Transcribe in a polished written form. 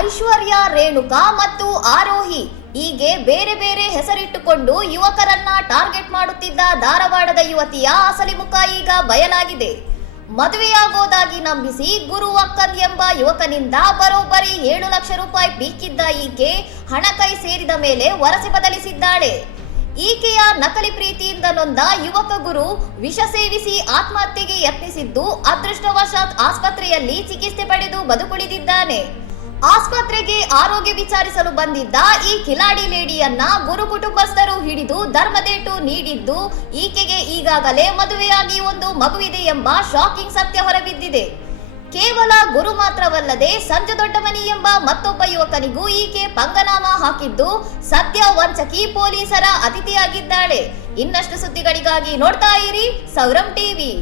ಐಶ್ವರ್ಯ, ರೇಣುಕಾ ಮತ್ತು ಆರೋಹಿ ಹೀಗೆ ಬೇರೆ ಬೇರೆ ಹೆಸರಿಟ್ಟುಕೊಂಡು ಯುವಕರನ್ನ ಟಾರ್ಗೆಟ್ ಮಾಡುತ್ತಿದ್ದ ಧಾರವಾಡದ ಯುವತಿಯ ಅಸಲಿ ಮುಖ ಈಗ ಬಯಲಾಗಿದೆ. ಮದುವೆಯಾಗೋದಾಗಿ ನಂಬಿಸಿ ಗುರು ಅಕ್ಕನ್ ಎಂಬ ಯುವಕನಿಂದ ಬರೋಬ್ಬರಿ 7 ಲಕ್ಷ ರೂಪಾಯಿ ಬೀಕಿದ್ದ ಈಕೆ ಹಣ ಕೈ ಸೇರಿದ ಮೇಲೆ ವರಸೆ ಬದಲಿಸಿದ್ದಾಳೆ. ಈಕೆಯ ನಕಲಿ ಪ್ರೀತಿಯಿಂದ ನೊಂದ ಯುವಕ ಗುರು ವಿಷ ಸೇವಿಸಿ ಆತ್ಮಹತ್ಯೆಗೆ ಯತ್ನಿಸಿದ್ದು ಅದೃಷ್ಟವಶಾತ್ ಆಸ್ಪತ್ರೆಯಲ್ಲಿ ಚಿಕಿತ್ಸೆ ಪಡೆದು ಬದುಕುಳಿದಿದ್ದಾನೆ. ಆಸ್ಪತ್ರೆಗೆ ಆರೋಗ್ಯ ವಿಚಾರಿಸಲು ಬಂದಿದ್ದ ಈ ಕಿಲಾಡಿ ಲೇಡಿಯನ್ನ ಗುರು ಕುಟುಂಬಸ್ಥರು ಹಿಡಿದು ಧರ್ಮದೇಟು ನೀಡಿದ್ದು ಈಕೆಗೆ ಈಗಾಗಲೇ ಮದುವೆಯಾಗಿ ಒಂದು ಮಗುವಿದೆ ಎಂಬ ಶಾಕಿಂಗ್ ಸತ್ಯ ಹೊರಬಿದ್ದಿದೆ. ಕೇವಲ ಗುರು ಮಾತ್ರವಲ್ಲದೆ ಸಂಜು ದೊಡ್ಡಮನಿ ಎಂಬ ಮತ್ತೊಬ್ಬ ಯುವಕನಿಗೂ ಈಕೆ ಪಂಗನಾಮ ಹಾಕಿದ್ದು ಸದ್ಯ ವಂಚಕಿ ಪೊಲೀಸರ ಅತಿಥಿಯಾಗಿದ್ದಾಳೆ. ಇನ್ನಷ್ಟು ಸುದ್ದಿಗಳಿಗಾಗಿ ನೋಡ್ತಾ ಇರಿ ಸೌರಂ ಟಿವಿ.